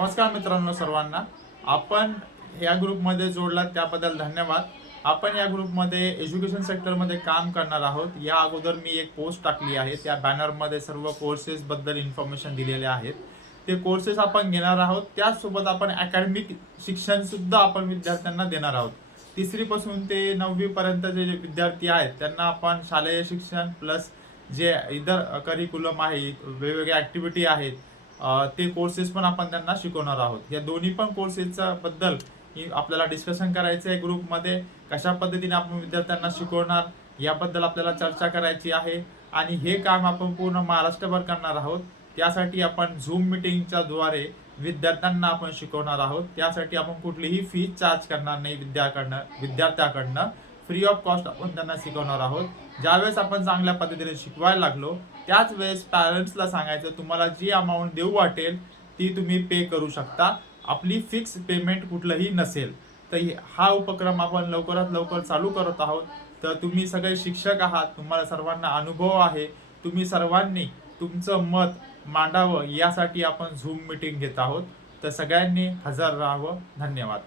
नमस्कार मित्रांनो सर्वांना. आपण या ग्रुपमध्ये जोडलात त्याबद्दल धन्यवाद. आपण या ग्रुपमध्ये एज्युकेशन सेक्टरमध्ये काम करणार आहोत. या अगोदर मी एक पोस्ट टाकली आहे. त्या बॅनरमध्ये सर्व कोर्सेसबद्दल इन्फॉर्मेशन दिलेले आहेत. ते कोर्सेस आपण घेणार आहोत. त्याचसोबत आपण अकॅडमिक शिक्षणसुद्धा आपण विद्यार्थ्यांना देणार आहोत. 3री पासून ते 9वी पर्यंतचे जे विद्यार्थी आहेत त्यांना आपण शालेय शिक्षण प्लस जे इतर करिक्युलम आहे, वेगवेगळ्या ॲक्टिव्हिटी आहेत, ते कोर्सेस पण आपण त्यांना शिकवणार आहोत. या दोन्ही पण कोर्सेसचा बद्दल आपल्याला डिस्कशन करायचं आहे ग्रुपमध्ये. कशा पद्धतीने आपण विद्यार्थ्यांना शिकवणार याबद्दल आपल्याला चर्चा करायची आहे. आणि हे काम आपण पूर्ण महाराष्ट्रभर करणार आहोत. त्यासाठी आपण झूम मीटिंगच्या द्वारे विद्यार्थ्यांना आपण शिकवणार आहोत. त्यासाठी आपण कुठलीही फी चार्ज करणार नाही. विद्यार्थ्याकडनं फ्री ऑफ कॉस्ट आपण त्यांना शिकवणार आहोत. ज्यावेळेस आपण चांगल्या पद्धतीने शिकवायला लागलो त्याच वेळेस पॅरेंट्सला सांगायचं तुम्हाला जी अमाऊंट देऊ वाटेल ती तुम्ही पे करू शकता. आपली फिक्स पेमेंट कुठलंही नसेल. तर हा उपक्रम आपण लवकरात लवकर चालू करत आहोत. तर तुम्ही सगळे शिक्षक आहात, तुम्हाला सर्वांना अनुभव आहे. तुम्ही सर्वांनी तुमचं मत मांडावं यासाठी आपण झूम मीटिंग घेत आहोत. तर सगळ्यांनी हजर राहावं. धन्यवाद.